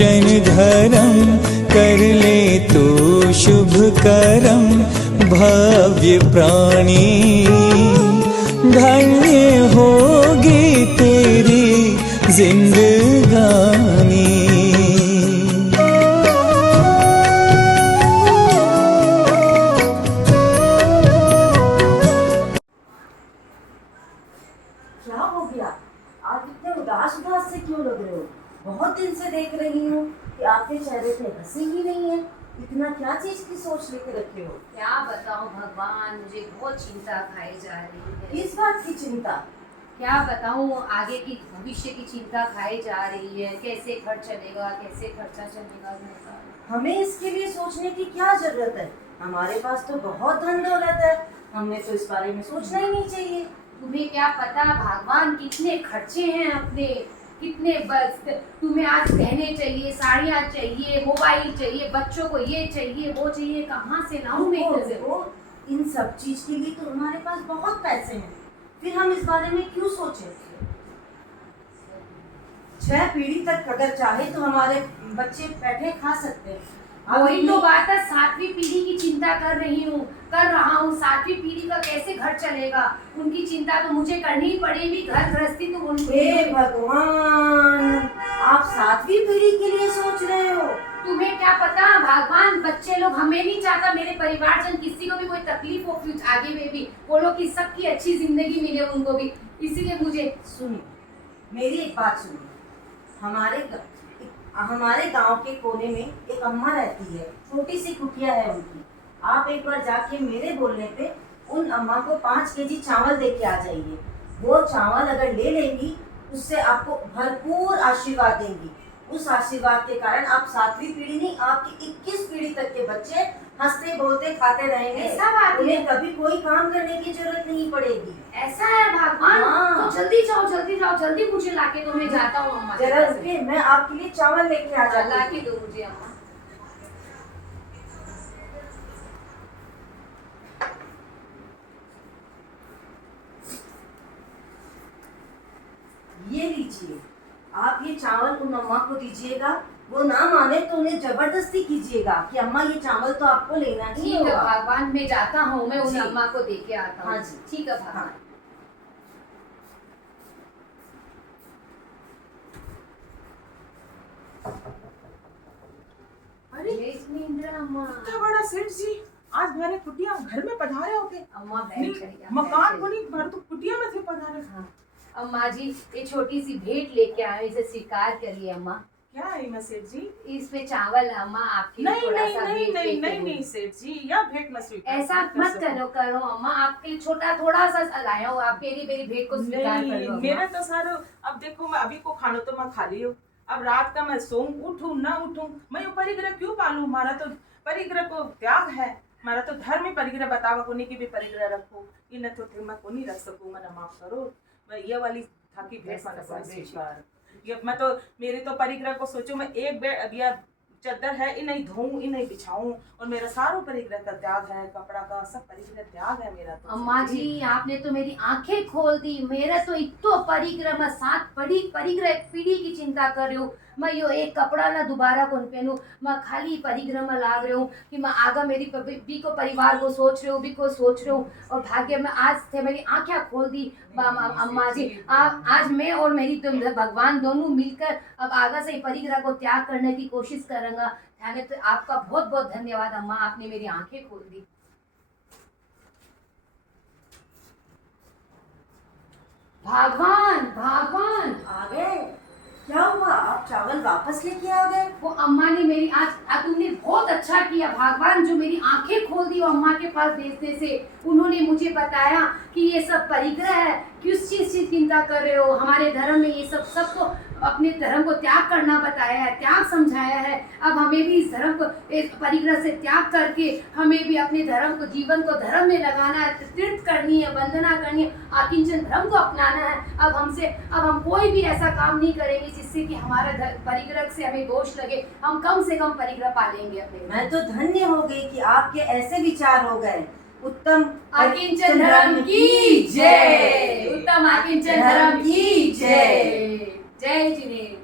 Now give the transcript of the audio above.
दर्शन धर्म कर ले तो शुभ करम भव्य प्राणी धन्य होगी तेरी जिंदगानी। क्या हो गया? आप इतने उदास उदास से क्यों लग रहे हो? बहुत दिन से देख रही हूँ कि आपके चेहरे पे हंसी ही नहीं है। इतना क्या चीज की सोच लेके रखे हो? क्या बताऊं भगवान, मुझे बहुत चिंता खाई जा रही है। किस बात की चिंता? क्या बताऊं, आगे की भविष्य की चिंता खाई जा रही है। कैसे खर्च चलेगा, कैसे खर्चा चलेगा। हमें इसके लिए सोचने की क्या जरूरत है? हमारे पास तो बहुत धन दौलत है, हमें तो इस बारे में सोचना ही नहीं चाहिए। तुम्हें क्या पता भगवान कितने खर्चे हैं अपने, कितने बस तुम्हें आज गहने चाहिए, साड़ियाँ चाहिए, मोबाइल चाहिए, बच्चों को ये चाहिए वो चाहिए, कहाँ से लाऊं मैं इतने? इन सब चीज के लिए तो हमारे पास बहुत पैसे हैं, फिर हम इस बारे में क्यों सोचें? 6 पीढ़ी तक अगर चाहे तो हमारे बच्चे बैठे खा सकते हैं। वही तो बात है, 7वीं पीढ़ी की चिंता कर रहा हूँ। 7वीं पीढ़ी का कैसे घर चलेगा, उनकी चिंता तो मुझे करनी ही पड़ेगी। घर गृहस्थी तो उनको। हे भगवान, आप 7वीं पीढ़ी के लिए सोच रहे हो? तुम्हें क्या पता भगवान, बच्चे लोग, हमें नहीं चाहता मेरे परिवारजन किसी को भी कोई तकलीफ हो आगे में भी, वो लोग की सबकी अच्छी जिंदगी मिले उनको भी, इसीलिए मुझे। सुनिए, मेरी एक बात सुनिए। हमारे गांव के कोने में एक अम्मा रहती है, छोटी सी कुटिया है उनकी। आप एक बार जाके मेरे बोलने पे उन अम्मा को 5 केजी चावल दे के आ जाइए। वो चावल अगर ले लेंगी, उससे आपको भरपूर आशीर्वाद देंगी। उस आशीर्वाद के कारण आप 7वीं पीढ़ी नहीं, आपकी 21 पीढ़ी तक के बच्चे हंसते बोलते खाते रहेंगे। ऐसा बात है? उन्हें कभी कोई काम करने की जरूरत नहीं पड़ेगी। ऐसा है भगवान? हाँ। तो जल्दी जाओ, जल्दी मुझे लाके दो, मैं जाता हूँ अम्मा के जरा पास। रुकिए, मैं आपके लिए चावल लेके आ जाती हूँ। लाके दो मुझे अम्मा। ये लीजिए, आप ये चावल उन अम्मा को दीजिएगा। वो ना माने तो उन्हें जबरदस्ती कीजिएगा कि अम्मा ये चावल तो आपको लेना ही ठीक है होगा। भगवान, मैं जाता हूँ, मैं उन जी। अम्मा को दे के आता हूँ। हाँ जी। ठीक है भगवान। हाँ। अरे इंदिरा अम्मा। इतना बड़ा सेठ जी आज भरे कुटिया घर में पधारे होते। अम्मा बैठ जाइए, आप मकान बैठ को नहीं भर तो कुटिया में थे पधारे। हाँ। अम्मा जी, ये छोटी सी भेंट लेके आए, इसे स्वीकार करिए अम्मा। क्या है मैं सेठ जी? इसमें चावल अम्मा आपके लिए नहीं थोड़ा नहीं सा नहीं भेंट नहीं लेके नहीं हूँ। नहीं सेठ जी, या भेंट में स्वीकार ऐसा नहीं कर मत सकूं। करो अम्मा, आपके लिए छोटा थोड़ा सा लाया हूँ, आप मेरी भेंट को स्वीकार कर नहीं, लो अम्मा। मेरे तो सारे, अब देखो मैं अभी को खाना तो मैं खा ली हूँ। अब रात का मैं सोऊं, उठूं ना उठूं, मैं ये परिग्रह क्यों पालूं? हमारा तो परिग्रह को त्याग है, हमारा तो धर्म ही परिग्रह बतावा कोनी की भी परिग्रह रखो। इन्हें तो मैं को नहीं रख सकूं, मैं माफ करो। मैं ये वाली था कि भेंट वाला स्वीकार, ये मैं तो मेरी तो परिग्रह को सोचो, मैं एक बेड अब यह चादर है इन्हें धोऊं, इन्हें बिछाऊं, और मेरा सारा परिग्रह का त्याग है, कपड़ा का सब परिग्रह त्याग है मेरा तो। अम्मा जी, आपने तो मेरी आंखें खोल दी। मेरा तो इतो परिग्रह में 7 परिग्रह पीढ़ी की चिंता कर रही हूँ। मैं यो एक कपड़ा ना दोबारा कौन पहनूं, मैं खाली परिग्रह में लाग रही हूँ कि मैं आगा मेरी भी को परिवार को सोच रही हूँ, भी को सोच रही हूँ। और भाग्य में आज थे मेरी आंखें खोल दी अम्मा जी। आज मैं और मेरी तो भगवान दोनों मिलकर अब आगा से परिग्रह को त्याग करने की कोशिश करेंगे। तो आपका बहुत बहुत धन्यवाद अम्मा, आपने मेरी आंखें खोल दी। भगवान आ गए? क्या हुआ? आप चावल वापस लेके आ गए? वो अम्मा ने मेरी आज तुमने बहुत अच्छा किया भगवान, जो मेरी आंखें खोल दी वो अम्मा के पास भेजने से। उन्होंने मुझे बताया कि ये सब परिग्रह है, किस चीज की चिंता कर रहे हो। हमारे धर्म में ये सब सबको अपने धर्म को त्याग करना बताया है, त्याग समझाया है। अब हमें भी इस धर्म को, इस परिग्रह से त्याग करके हमें भी अपने धर्म को, जीवन को धर्म में लगाना है, तीर्थ करनी है, वंदना करनी है, आकिंचन धर्म को अपनाना है। अब हम कोई भी ऐसा काम नहीं करेंगे जिससे कि हमारा परिग्रह से हमें दोष लगे। हम कम से कम परिग्रह पालेंगे अपने। मैं तो धन्य हो गई कि आपके ऐसे विचार हो गए। उत्तम आकिंचन धर्म की जय। उत्तम आकिंचन धर्म की जय। जय जिनेन्द्र।